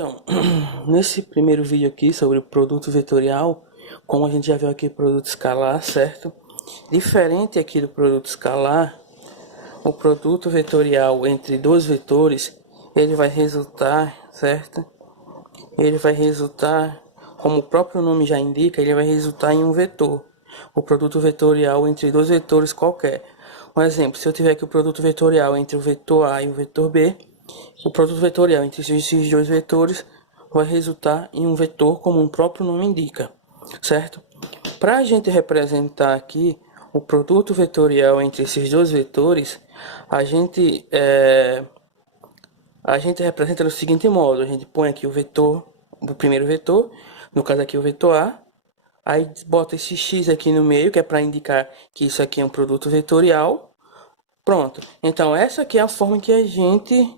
Então, nesse primeiro vídeo aqui sobre o produto vetorial, como a gente já viu aqui, produto escalar, certo? Diferente aqui do produto escalar, o produto vetorial entre dois vetores, ele vai resultar, certo? Ele vai resultar, como o próprio nome já indica, ele vai resultar em um vetor. O produto vetorial entre dois vetores qualquer. Um exemplo, se eu tiver aqui o produto vetorial entre o vetor A e o vetor B, o produto vetorial entre esses dois vetores vai resultar em um vetor como o próprio nome indica, certo? Para a gente representar aqui o produto vetorial entre esses dois vetores, a gente representa do seguinte modo: a gente põe aqui o vetor, o primeiro vetor, no caso aqui o vetor A, aí bota esse x aqui no meio, que é para indicar que isso aqui é um produto vetorial. Pronto. Então essa aqui é a forma que a gente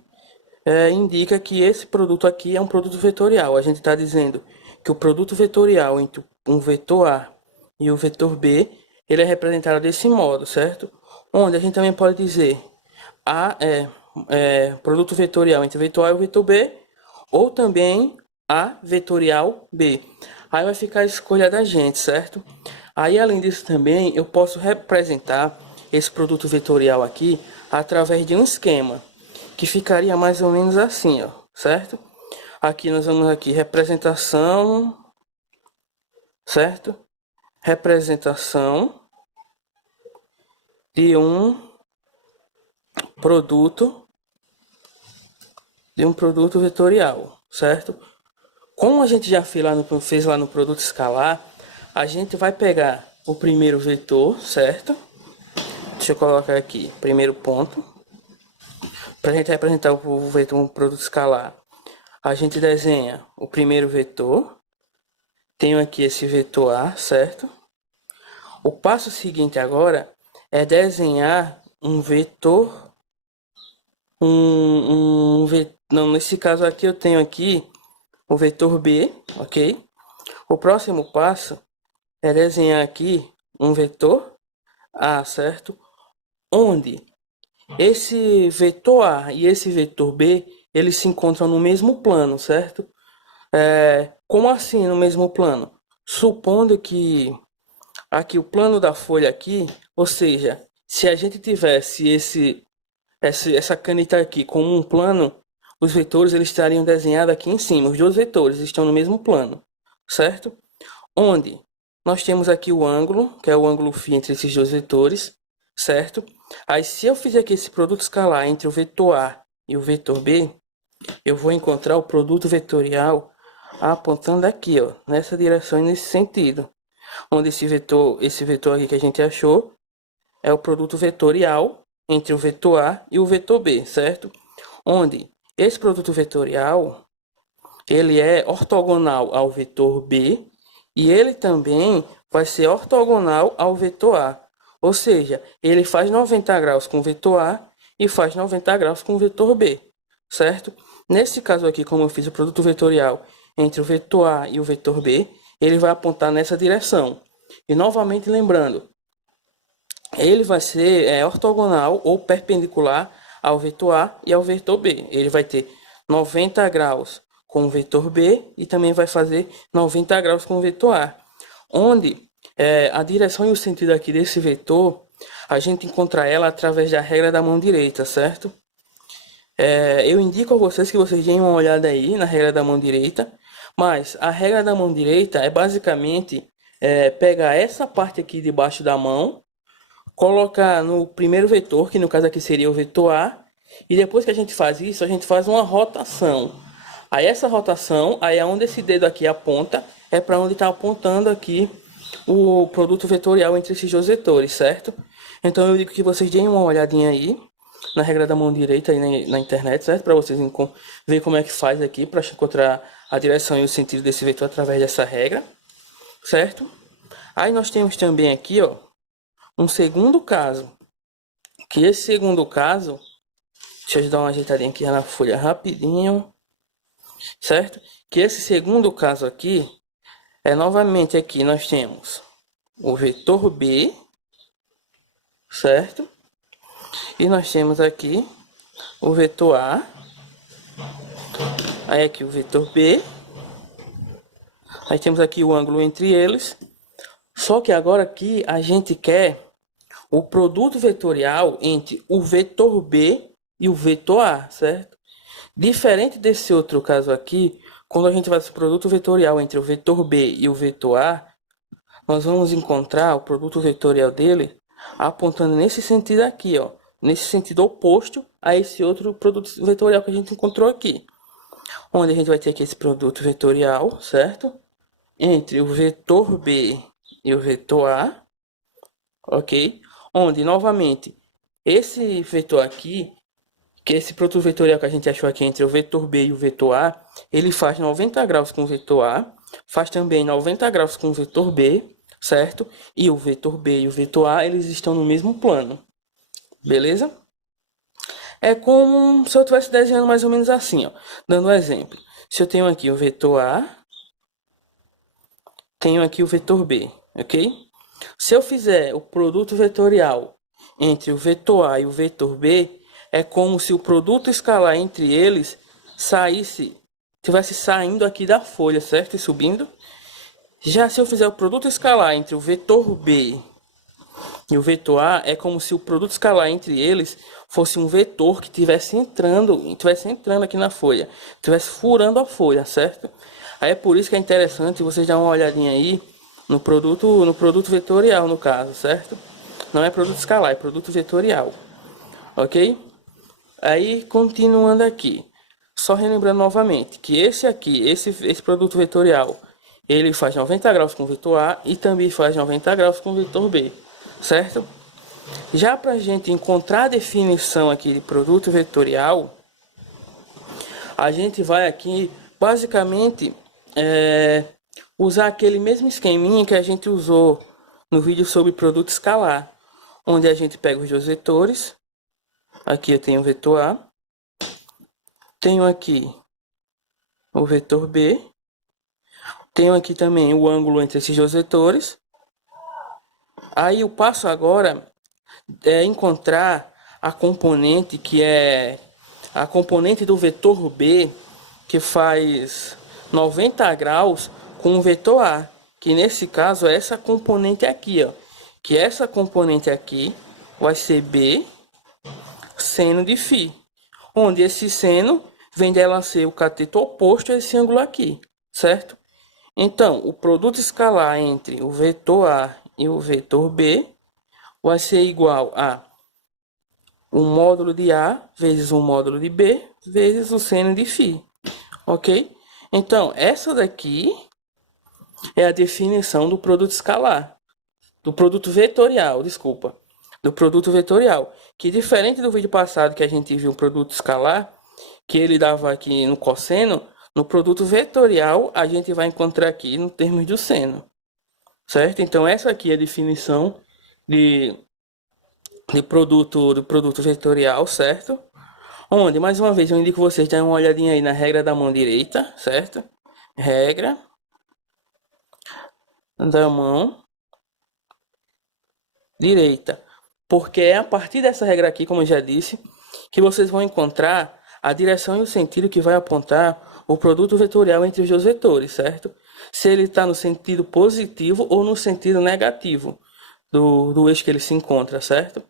indica que esse produto aqui é um produto vetorial. A gente está dizendo que o produto vetorial entre um vetor A e o vetor B, ele é representado desse modo, certo? Onde a gente também pode dizer A é produto vetorial entre o vetor A e o vetor B, ou também A vetorial B. Aí vai ficar a escolha da gente, certo? Aí além disso também eu posso representar esse produto vetorial aqui através de um esquema que ficaria mais ou menos assim, ó, certo? Aqui nós vamos aqui representação, certo? Representação de um produto vetorial, certo? Como a gente já fez lá no produto escalar, a gente vai pegar o primeiro vetor, certo? Deixa eu colocar aqui, primeiro ponto. Para a gente representar o vetor, um produto escalar, a gente desenha o primeiro vetor. Tenho aqui esse vetor A, certo? O passo seguinte agora é desenhar um vetor. Não, nesse caso aqui eu tenho aqui o vetor B, ok? O próximo passo é desenhar aqui um vetor A, certo? Onde esse vetor A e esse vetor B, eles se encontram no mesmo plano, certo? Como assim no mesmo plano? Supondo que aqui o plano da folha aqui, ou seja, se a gente tivesse essa caneta aqui como um plano, os vetores eles estariam desenhados aqui em cima. Os dois vetores estão no mesmo plano, certo? Onde nós temos aqui o ângulo, que é o ângulo φ entre esses dois vetores, certo? Aí se eu fizer aqui esse produto escalar entre o vetor A e o vetor B, eu vou encontrar o produto vetorial apontando aqui, ó, nessa direção e nesse sentido. Onde esse vetor aqui que a gente achou é o produto vetorial entre o vetor A e o vetor B, certo? Onde esse produto vetorial, ele é ortogonal ao vetor B e ele também vai ser ortogonal ao vetor A. Ou seja, ele faz 90 graus com o vetor A e faz 90 graus com o vetor B, certo? Nesse caso aqui, como eu fiz o produto vetorial entre o vetor A e o vetor B, ele vai apontar nessa direção. E novamente lembrando, ele vai ser ortogonal ou perpendicular ao vetor A e ao vetor B. Ele vai ter 90 graus com o vetor B e também vai fazer 90 graus com o vetor A. Onde a direção e o sentido aqui desse vetor, a gente encontra ela através da regra da mão direita, certo? Eu indico a vocês que vocês deem uma olhada aí na regra da mão direita, mas a regra da mão direita é basicamente pegar essa parte aqui debaixo da mão, colocar no primeiro vetor, que no caso aqui seria o vetor A, e depois que a gente faz isso, a gente faz uma rotação. Aí essa rotação, aí é onde esse dedo aqui aponta, é para onde está apontando aqui o produto vetorial entre esses dois vetores, certo? Então eu digo que vocês deem uma olhadinha aí na regra da mão direita aí na internet, certo? Para vocês ver como é que faz aqui para encontrar a direção e o sentido desse vetor através dessa regra, certo? Aí nós temos também aqui, ó, um segundo caso, que esse segundo caso, deixa eu dar uma ajeitadinha aqui na folha rapidinho, certo? Que esse segundo caso aqui, novamente aqui nós temos o vetor B, certo? E nós temos aqui o vetor A. Aí aqui o vetor B. Aí temos aqui o ângulo entre eles. Só que agora aqui a gente quer o produto vetorial entre o vetor B e o vetor A, certo? Diferente desse outro caso aqui, quando a gente faz o produto vetorial entre o vetor B e o vetor A, nós vamos encontrar o produto vetorial dele apontando nesse sentido aqui, ó, nesse sentido oposto a esse outro produto vetorial que a gente encontrou aqui. Onde a gente vai ter aqui esse produto vetorial, certo? Entre o vetor B e o vetor A, ok? Onde, novamente, esse vetor aqui, que esse produto vetorial que a gente achou aqui entre o vetor B e o vetor A, ele faz 90 graus com o vetor A, faz também 90 graus com o vetor B, certo? E o vetor B e o vetor A, eles estão no mesmo plano, beleza? É como se eu estivesse desenhando mais ou menos assim, ó, dando um exemplo. Se eu tenho aqui o vetor A, tenho aqui o vetor B, ok? Se eu fizer o produto vetorial entre o vetor A e o vetor B, é como se o produto escalar entre eles tivesse saindo aqui da folha, certo? E subindo. Já se eu fizer o produto escalar entre o vetor B e o vetor A, é como se o produto escalar entre eles fosse um vetor que estivesse entrando aqui na folha, estivesse furando a folha, certo? Aí é por isso que é interessante vocês dar uma olhadinha aí no produto vetorial, no caso, certo? Não é produto escalar, é produto vetorial, ok? Aí, continuando aqui, só relembrando novamente que esse produto vetorial, ele faz 90 graus com o vetor A e também faz 90 graus com o vetor B, certo? Já para a gente encontrar a definição aqui de produto vetorial, a gente vai aqui, basicamente, usar aquele mesmo esqueminha que a gente usou no vídeo sobre produto escalar, onde a gente pega os dois vetores. Aqui eu tenho o vetor A, tenho aqui o vetor B, tenho aqui também o ângulo entre esses dois vetores. Aí o passo agora é encontrar a componente que é a componente do vetor B, que faz 90 graus com o vetor A, que nesse caso é essa componente aqui, ó, que essa componente aqui vai ser B seno de φ, onde esse seno vem dela ser o cateto oposto a esse ângulo aqui, certo? Então, o produto escalar entre o vetor A e o vetor B vai ser igual a o módulo de A vezes o módulo de B vezes o seno de φ, ok? Então, essa daqui é a definição do produto escalar, do produto vetorial, desculpa, do produto vetorial, que diferente do vídeo passado que a gente viu o produto escalar, que ele dava aqui no cosseno, no produto vetorial a gente vai encontrar aqui no termos do seno, certo? Então essa aqui é a definição do produto vetorial, certo? Onde, mais uma vez, eu indico vocês darem uma olhadinha aí na regra da mão direita, certo? Regra da mão direita. Porque é a partir dessa regra aqui, como eu já disse, que vocês vão encontrar a direção e o sentido que vai apontar o produto vetorial entre os dois vetores, certo? Se ele está no sentido positivo ou no sentido negativo do eixo que ele se encontra, certo?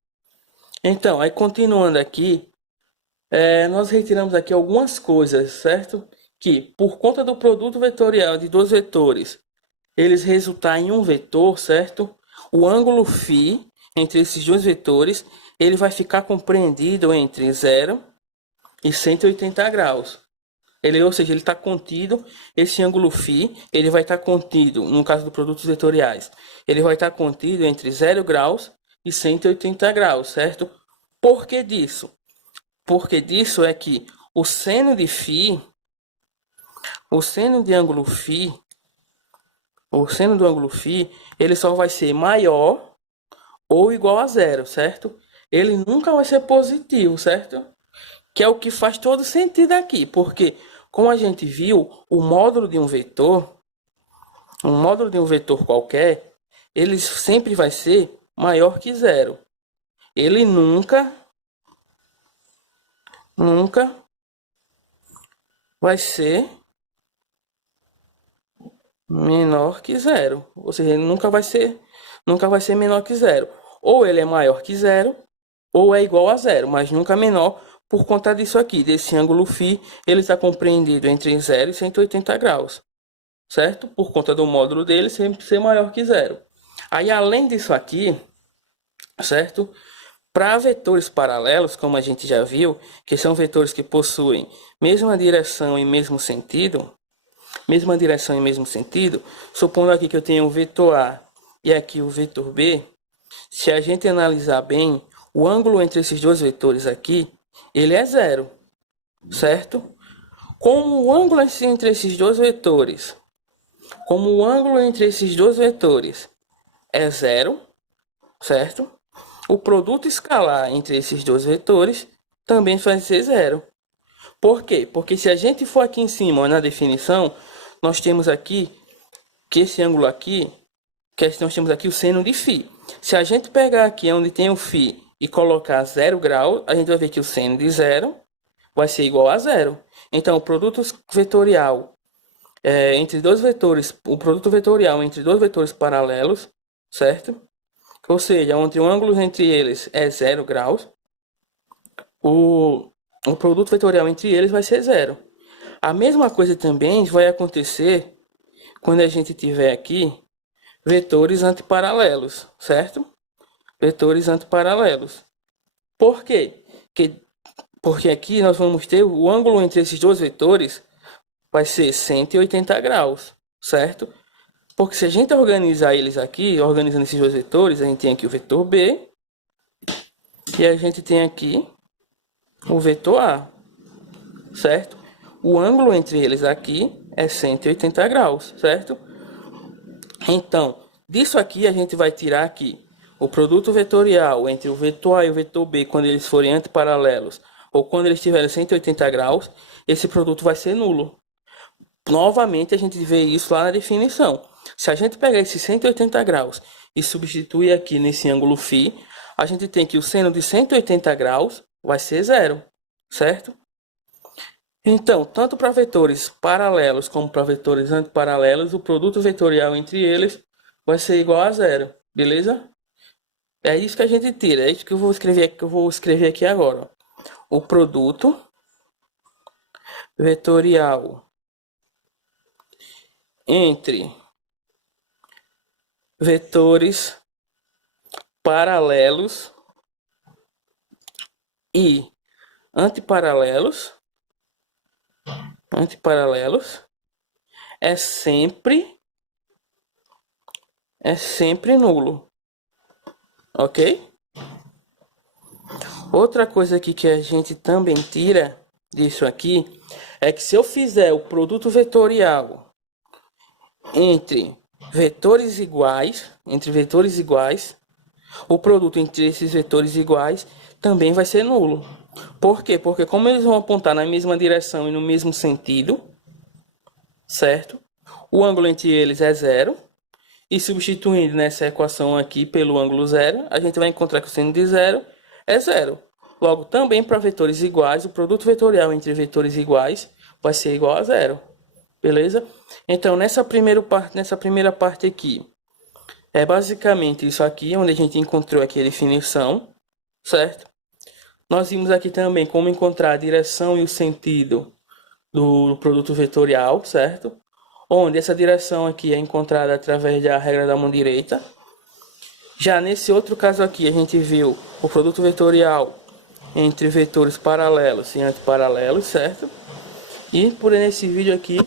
Então, aí continuando aqui, nós retiramos aqui algumas coisas, certo? Que por conta do produto vetorial de dois vetores, eles resultar em um vetor, certo? O ângulo φ entre esses dois vetores, ele vai ficar compreendido entre 0 e 180 graus. Ou seja, ele está contido, esse ângulo φ, ele vai estar contido, no caso dos produtos vetoriais, ele vai estar contido entre 0 graus e 180 graus, certo? Por que disso? Porque disso é que o seno de φ, o seno de ângulo φ, o seno do ângulo φ, ele só vai ser maior ou igual a zero, certo? Ele nunca vai ser positivo, certo? Que é o que faz todo sentido aqui, porque, como a gente viu, um módulo de um vetor qualquer, ele sempre vai ser maior que zero. Ele nunca vai ser menor que zero. Ou seja, ele nunca vai ser menor que zero. Ou ele é maior que zero, ou é igual a zero, mas nunca menor por conta disso aqui, desse ângulo φ, ele está compreendido entre 0 e 180 graus, certo? Por conta do módulo dele sempre ser maior que zero. Aí, além disso aqui, certo? Para vetores paralelos, como a gente já viu, que são vetores que possuem mesma direção e mesmo sentido, supondo aqui que eu tenho o vetor A e aqui o vetor B, se a gente analisar bem, o ângulo entre esses dois vetores aqui, ele é zero, certo? Como o ângulo entre esses dois vetores, é zero, certo? O produto escalar entre esses dois vetores também vai ser zero. Por quê? Porque se a gente for aqui em cima, na definição, nós temos aqui que esse ângulo aqui, nós temos aqui o seno de φ. Se a gente pegar aqui onde tem o φ e colocar 0 graus, a gente vai ver que o seno de zero vai ser igual a zero. Então, o produto vetorial entre dois vetores, paralelos, certo? Ou seja, onde o ângulo entre eles é 0 graus, o produto vetorial entre eles vai ser zero. A mesma coisa também vai acontecer quando a gente tiver aqui vetores antiparalelos, certo? Vetores antiparalelos. Por quê? Porque aqui nós vamos ter o ângulo entre esses dois vetores vai ser 180 graus, certo? Porque se a gente organizar eles aqui, organizando esses dois vetores, a gente tem aqui o vetor B e a gente tem aqui o vetor A, certo? O ângulo entre eles aqui é 180 graus, certo? Então, disso aqui a gente vai tirar aqui o produto vetorial entre o vetor A e o vetor B quando eles forem antiparalelos ou quando eles tiverem 180 graus, esse produto vai ser nulo. Novamente a gente vê isso lá na definição. Se a gente pegar esses 180 graus e substituir aqui nesse ângulo φ, a gente tem que o seno de 180 graus vai ser zero, certo? Então, tanto para vetores paralelos como para vetores antiparalelos, o produto vetorial entre eles vai ser igual a zero, beleza? É isso que a gente tira, é isso que eu vou escrever aqui agora. O produto vetorial entre vetores paralelos e antiparalelos é sempre nulo, ok? Outra coisa aqui que a gente também tira disso aqui é que se eu fizer o produto vetorial entre vetores iguais, o produto entre esses vetores iguais também vai ser nulo. Por quê? Porque como eles vão apontar na mesma direção e no mesmo sentido, certo? O ângulo entre eles é zero. E substituindo nessa equação aqui pelo ângulo zero, a gente vai encontrar que o seno de zero é zero. Logo, também para vetores iguais, o produto vetorial entre vetores iguais vai ser igual a zero. Beleza? Então, nessa primeira parte aqui, é basicamente isso aqui, onde a gente encontrou aqui a definição, certo? Nós vimos aqui também como encontrar a direção e o sentido do produto vetorial, certo? Onde essa direção aqui é encontrada através da regra da mão direita. Já nesse outro caso aqui, a gente viu o produto vetorial entre vetores paralelos e antiparalelos, certo? E por nesse vídeo aqui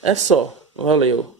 é só. Valeu!